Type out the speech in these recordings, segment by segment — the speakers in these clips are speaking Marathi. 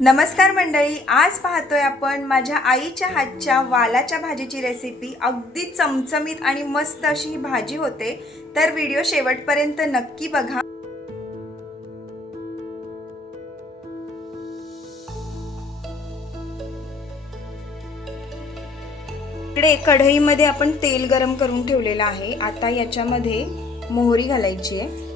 नमस्कार मंडळी आज पाहतोय आपण माझ्या आईच्या हातच्या वालाच्या भाजीची रेसिपी अगदी चमचमीत आणि मस्त अशी ही भाजी होते. तर व्हिडिओ शेवटपर्यंत नक्की बघा. इकडे कढईमध्ये आपण तेल गरम करून ठेवलेलं आहे. आता याच्यामध्ये मोहरी घालायची आहे.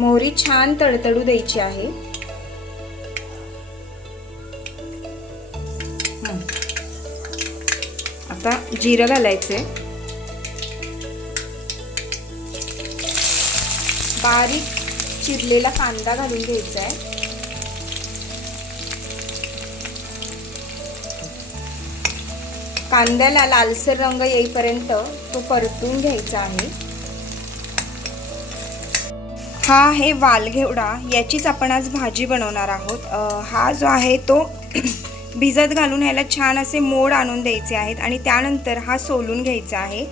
मोहरी छान तडतडू द्यायची आहे. आता जिरं घालायचंय. बारीक चिरलेला कांदा घालून घ्यायचा आहे कांद्याला लालसर रंग येईपर्यंत तो परतून घ्यायचा आहे. हा आहे वालघेवडा याचीच आपण आज भाजी बनवणार आहोत. हा जो आहे तो भिजत घालून ह्याला छान असे मोड आणून द्यायचे आहेत आणि त्यानंतर हा सोलून घ्यायचा आहे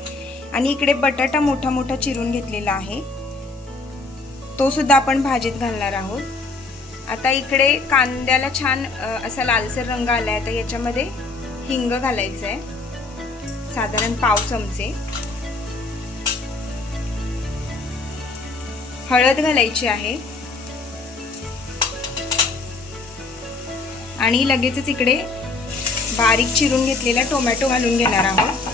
आणि इकडे बटाटा मोठा मोठा चिरून घेतलेला आहे. तो सुद्धा आपण भाजीत घालणार आहोत. आता इकडे कांद्याला छान असा लालसर रंग आला आहे तर याच्यामध्ये हिंग घालायचं आहे साधारण पाव चमचे. हळद घालायची आहे. आणि लगेचच इकडे बारीक चिरून घेतलेला टोमॅटो घालून घेणार आहोत.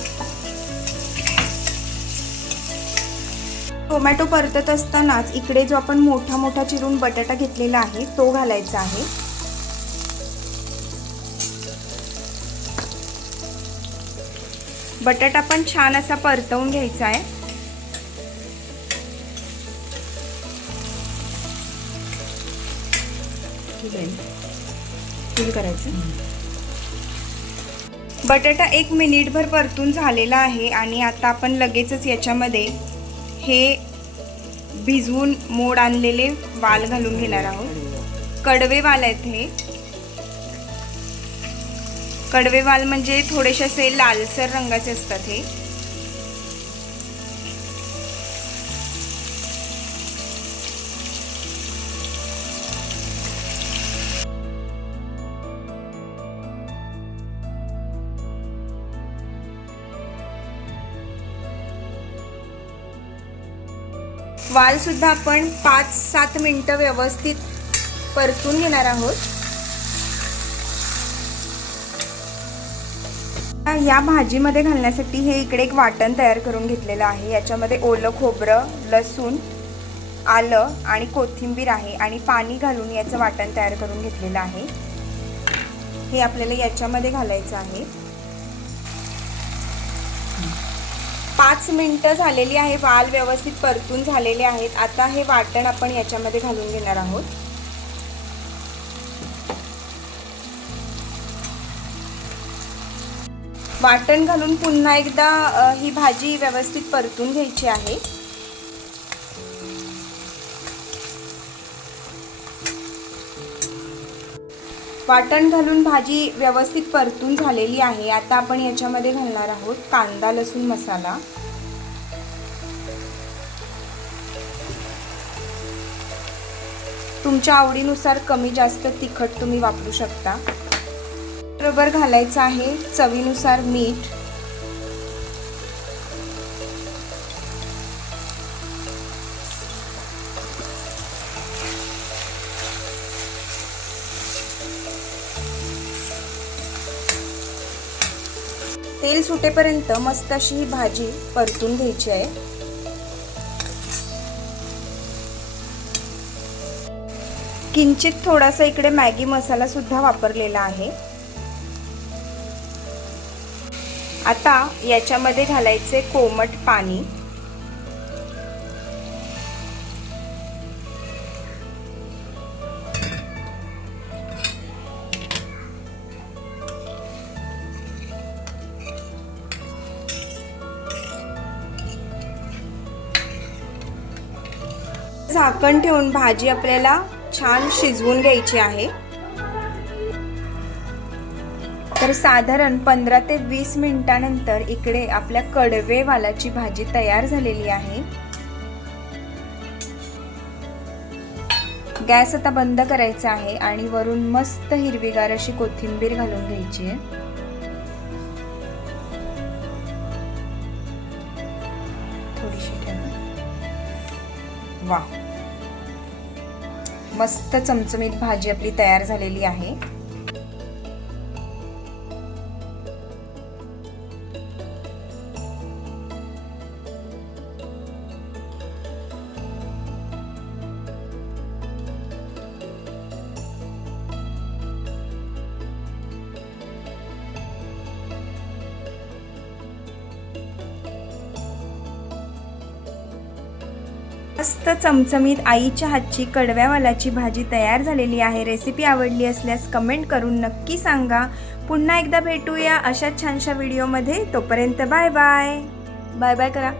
टोमॅटो परतत असतानाच इकडे जो आपण मोठा मोठा चिरून बटाटा घेतलेला आहे तो घालायचा आहे. बटाटा पण छान असा परतवून घ्यायचा आहे. फुल करायचं. बटाटा एक मिनिटभर परतून झालेला आहे आणि आता आपण लगेचच याच्यामध्ये हे भिजवून मोड आणलेले वाल घालून घेणार आहोत. कडवे वाल आहेत हे. कडवे वाल म्हणजे थोडेसे असे लालसर रंगाचे असतात हे. वालसुद्धा आपण पाच सात मिनटं व्यवस्थित परतून घेणार आहोत. या भाजीमध्ये घालण्यासाठी हे इकडे एक वाटण तयार करून घेतलेलं आहे. याच्यामध्ये ओलं खोबरं लसूण आलं आणि कोथिंबीर आहे आणि पाणी घालून याचं वाटण तयार करून घेतलेलं आहे. हे आपल्याला याच्यामध्ये घालायचं आहे. पाच मिनटं झालेली आहे वाल व्यवस्थित परतून झालेले आहेत. आता हे वाटण आपण याच्यामध्ये घालून घेणार आहोत. वाटण घालून पुन्हा एकदा ही भाजी व्यवस्थित परतून घ्यायची आहे. वाटण घालून भाजी व्यवस्थित परतून झालेली आहे. आता आपण याच्यामध्ये घालणार आहोत कांदा लसूण मसाला. तुमच्या आवडीनुसार कमी जास्त तिखट तुम्ही वापरू शकता. रबर घालायचं आहे चवीनुसार मीठ. तेल सुटेपर्यंत मस्त अशी ही भाजी परतून घ्यायची आहे. किंचित थोडासा इकडे मॅगी मसाला सुद्धा वापरलेला आहे. आता याच्यामध्ये घालायचे कोमट पाणी. झाकण ठेवून भाजी आपल्याला छान शिजवून घ्यायची आहे. तर साधारण पंधरा ते वीस मिनिटानंतर इकडे आपल्या कडवे वालाची भाजी तयार झालेली आहे. गॅस आता बंद करायचा आहे आणि वरून मस्त हिरवीगार अशी कोथिंबीर घालून घ्यायची आहे. थोडीशी वा मस्त चमचमीत भाजी आपली तयार झालेली आहे. मस्त चमचमीत आईच्या हातची कडव्या वालाची भाजी तयार झालेली आहे. रेसिपी आवडली असल्यास कमेंट करून नक्की सांगा. पुन्हा एकदा भेटूया अशा छानशा व्हिडिओमध्ये. तोपर्यंत बाय बाय. बाय बाय करा.